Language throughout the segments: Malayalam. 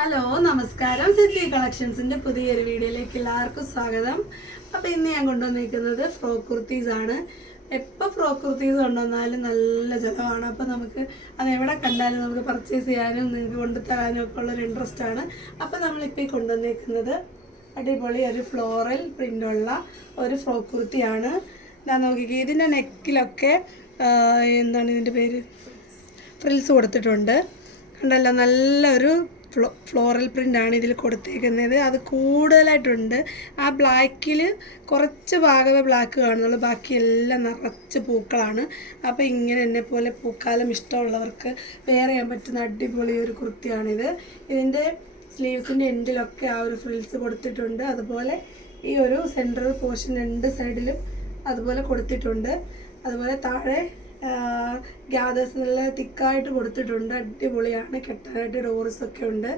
ഹലോ നമസ്കാരം. സിറ്റി കളക്ഷൻസിന്റെ പുതിയൊരു വീഡിയോയിലേക്ക് എല്ലാവർക്കും സ്വാഗതം. അപ്പോൾ ഇന്ന് ഞാൻ കൊണ്ടുവന്നിരിക്കുന്നത് ഫ്രോക്ക് കുർത്തീസ് ആണ്. എപ്പോൾ ഫ്രോക്ക് കുർത്തീസ് കൊണ്ടുവന്നാലും നല്ല ചിലവാണ്. അപ്പോൾ നമുക്ക് അതെവിടെ കണ്ടാലും നമുക്ക് പർച്ചേസ് ചെയ്യാനും നിങ്ങൾക്ക് കൊണ്ടുതരാനും ഒക്കെ ഉള്ളൊരു ഇൻട്രസ്റ്റ് ആണ്. അപ്പോൾ നമ്മളിപ്പോൾ ഈ കൊണ്ടുവന്നിരിക്കുന്നത് അടിപൊളി ഒരു ഫ്ലോറൽ പ്രിൻ്റുള്ള ഒരു ഫ്രോക്ക് കുർത്തിയാണ്. ഞാൻ നോക്കിക്കേ, ഇതിൻ്റെ നെക്കിലൊക്കെ എന്താണ് ഇതിൻ്റെ പേര്, ഫ്രിൽസ് കൊടുത്തിട്ടുണ്ട്. കണ്ടല്ലോ, നല്ലൊരു ഫ്ലോറൽ പ്രിൻ്റാണ് ഇതിൽ കൊടുത്തേക്കുന്നത്. അത് കൂടുതലായിട്ടുണ്ട്. ആ ബ്ലാക്കിൽ കുറച്ച് ഭാഗമേ ബ്ലാക്ക് കാണുന്നുള്ളൂ, ബാക്കിയെല്ലാം നിറച്ച് പൂക്കളാണ്. അപ്പോൾ ഇങ്ങനെ എന്നെ പോലെ പൂക്കാലം ഇഷ്ടമുള്ളവർക്ക് വെയർ ചെയ്യാൻ പറ്റുന്ന അടിപൊളി ഒരു കുർത്തിയാണിത്. ഇതിൻ്റെ സ്ലീവ്സിൻ്റെ എൻഡിലൊക്കെ ആ ഒരു ഫ്രിൽസ് കൊടുത്തിട്ടുണ്ട്. അതുപോലെ ഈ ഒരു സെൻട്രൽ പോർഷൻ രണ്ട് സൈഡിലും അതുപോലെ കൊടുത്തിട്ടുണ്ട്. അതുപോലെ താഴെ ഗ്യാദേഴ്സ് നല്ല തിക്കായിട്ട് കൊടുത്തിട്ടുണ്ട്. അടിപൊളിയാണ്, കെട്ടാനായിട്ട് ഡോർസൊക്കെ ഉണ്ട്.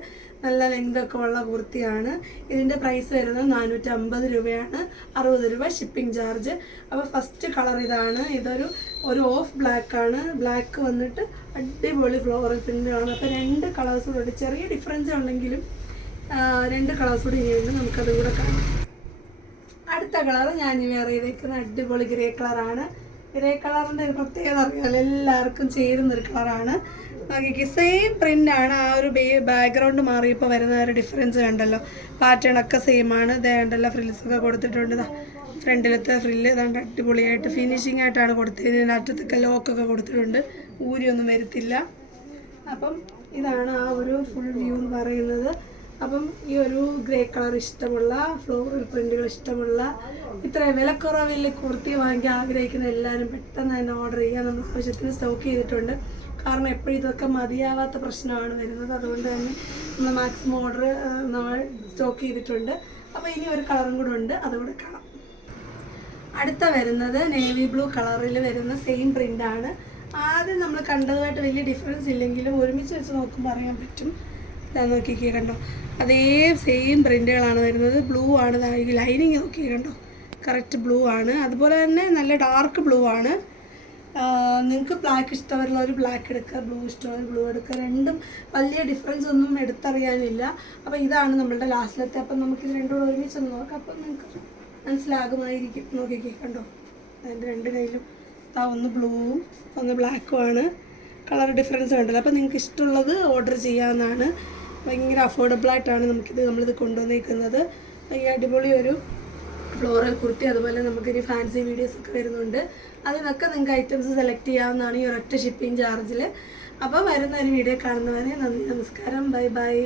നല്ല ലെങ്തൊക്കെ ഉള്ള കുർത്തിയാണ്. ഇതിൻ്റെ പ്രൈസ് വരുന്നത് 450 രൂപയാണ്, 60 രൂപ ഷിപ്പിംഗ് ചാർജ്. അപ്പോൾ ഫസ്റ്റ് കളർ ഇതാണ്. ഒരു ഓഫ് ബ്ലാക്കാണ്. ബ്ലാക്ക് വന്നിട്ട് അടിപൊളി ഫ്ലോറൽ പ്രിൻ്റാണ്. അപ്പോൾ രണ്ട് കളേഴ്സ് കൂടെ ഉണ്ട്. ചെറിയ ഡിഫറൻസ് ഉണ്ടെങ്കിലും രണ്ട് കളേഴ്സ് കൂടി ഇനിയുണ്ട്, നമുക്കതും കൂടെ കാണാം. അടുത്ത കളർ ഞാൻ വെയർ ചെയ്തേക്കുന്ന അടിപൊളി ഗ്രേ കളറാണ്. ഗ്രേ കളറിൻ്റെ ഒരു പ്രത്യേകത അറിയാമല്ലോ, എല്ലാവർക്കും ചേരുന്നൊരു കളറാണ്. നോക്കിക്ക്, സെയിം പ്രിൻ്റാണ്. ആ ഒരു ബാക്ക്ഗ്രൗണ്ട് മാറിയപ്പോൾ വരുന്ന ഒരു ഡിഫറൻസ് കണ്ടല്ലോ. പാറ്റേണൊക്കെ സെയിമാണ്. ഇതേ കണ്ടല്ലോ, ഫ്രിൽസൊക്കെ കൊടുത്തിട്ടുണ്ട്. ഫ്രണ്ടിലത്തെ ഫ്രില്ല് ഇതാണ്ട് അടിപൊളിയായിട്ട് ഫിനിഷിംഗ് ആയിട്ടാണ് കൊടുത്തിരിക്കുന്നത്. അറ്റത്തൊക്കെ ലോക്കൊക്കെ കൊടുത്തിട്ടുണ്ട്, ഊരിയൊന്നും വരത്തില്ല. അപ്പം ഇതാണ് ആ ഒരു ഫുൾ വ്യൂ എന്ന് പറയുന്നത്. അപ്പം ഈ ഒരു ഗ്രേ കളർ ഇഷ്ടമുള്ള, ഫ്ലോറൽ പ്രിൻ്റുകൾ ഇഷ്ടമുള്ള, ഇത്ര വിലക്കുറവിൽ കുർത്തി വാങ്ങിക്കാൻ ആഗ്രഹിക്കുന്ന എല്ലാവരും പെട്ടെന്ന് തന്നെ ഓർഡർ ചെയ്യുക. നമ്മൾ ആവശ്യത്തിന് സ്റ്റോക്ക് ചെയ്തിട്ടുണ്ട്. കാരണം എപ്പോഴും ഇതൊക്കെ മതിയാവാത്ത പ്രശ്നമാണ് വരുന്നത്. അതുകൊണ്ട് തന്നെ നമ്മൾ മാക്സിമം ഓർഡർ നമ്മൾ സ്റ്റോക്ക് ചെയ്തിട്ടുണ്ട്. അപ്പോൾ ഇനി ഒരു കളറും കൂടെ ഉണ്ട്, അതുകൂടെ കാണാം. അടുത്ത വരുന്നത് നേവി ബ്ലൂ കളറിൽ വരുന്ന സെയിം പ്രിൻ്റാണ്. ആദ്യം നമ്മൾ കണ്ടതുമായിട്ട് വലിയ ഡിഫറൻസ് ഇല്ലെങ്കിലും ഒരുമിച്ച് വെച്ച് നോക്കുമ്പോൾ അറിയാൻ പറ്റും. ഞാൻ നോക്കിക്കേ, കണ്ടോ, അതേ സെയിം പ്രിൻ്റുകളാണ് വരുന്നത്. ബ്ലൂ ആണ്, ലൈനിങ് നോക്കിയേ കണ്ടോ, കറക്റ്റ് ബ്ലൂ ആണ്. അതുപോലെ തന്നെ നല്ല ഡാർക്ക് ബ്ലൂ ആണ്. നിങ്ങൾക്ക് ബ്ലാക്ക് ഇഷ്ടമുള്ള ഒരു ബ്ലാക്ക് എടുക്കുക, ബ്ലൂ ഇഷ്ടമുള്ള ബ്ലൂ എടുക്കുക. രണ്ടും വലിയ ഡിഫറൻസ് ഒന്നും എടുത്തറിയാനില്ല. അപ്പോൾ ഇതാണ് നമ്മളുടെ ലാസ്റ്റിലത്തെ. അപ്പം നമുക്കിത് രണ്ടും കൂടെ ഒരുമിച്ചൊന്ന് നോക്കാം, അപ്പം നിങ്ങൾക്ക് മനസ്സിലാകുമായിരിക്കും. നോക്കിക്കേ, കണ്ടോ, അതിൻ്റെ രണ്ട് കയ്യിലും ഒന്ന് ബ്ലൂവും ഒന്ന് ബ്ലാക്കുമാണ്. കളർ ഡിഫറൻസ് കണ്ടല്ലോ. അപ്പോൾ നിങ്ങൾക്ക് ഇഷ്ടമുള്ളത് ഓർഡർ ചെയ്യാവുന്നതാണ്. ഭയങ്കര അഫോർഡബിളായിട്ടാണ് നമ്മളിത് കൊണ്ടുവന്നിരിക്കുന്നത്. ഈ അടിപൊളി ഒരു ഫ്ലോറൽ കുർത്തി. അതുപോലെ നമുക്കിനി ഫാൻസി വീഡിയോസൊക്കെ വരുന്നുണ്ട്. അതിനൊക്കെ നിങ്ങൾക്ക് ഐറ്റംസ് സെലക്ട് ചെയ്യാവുന്നതാണ് ഈ ഒരൊറ്റ ഷിപ്പിംഗ് ചാർജിൽ. അപ്പോൾ വരുന്ന ഒരു വീഡിയോ കാണുന്നവരെ നന്ദി, നമസ്കാരം, ബൈ ബൈ.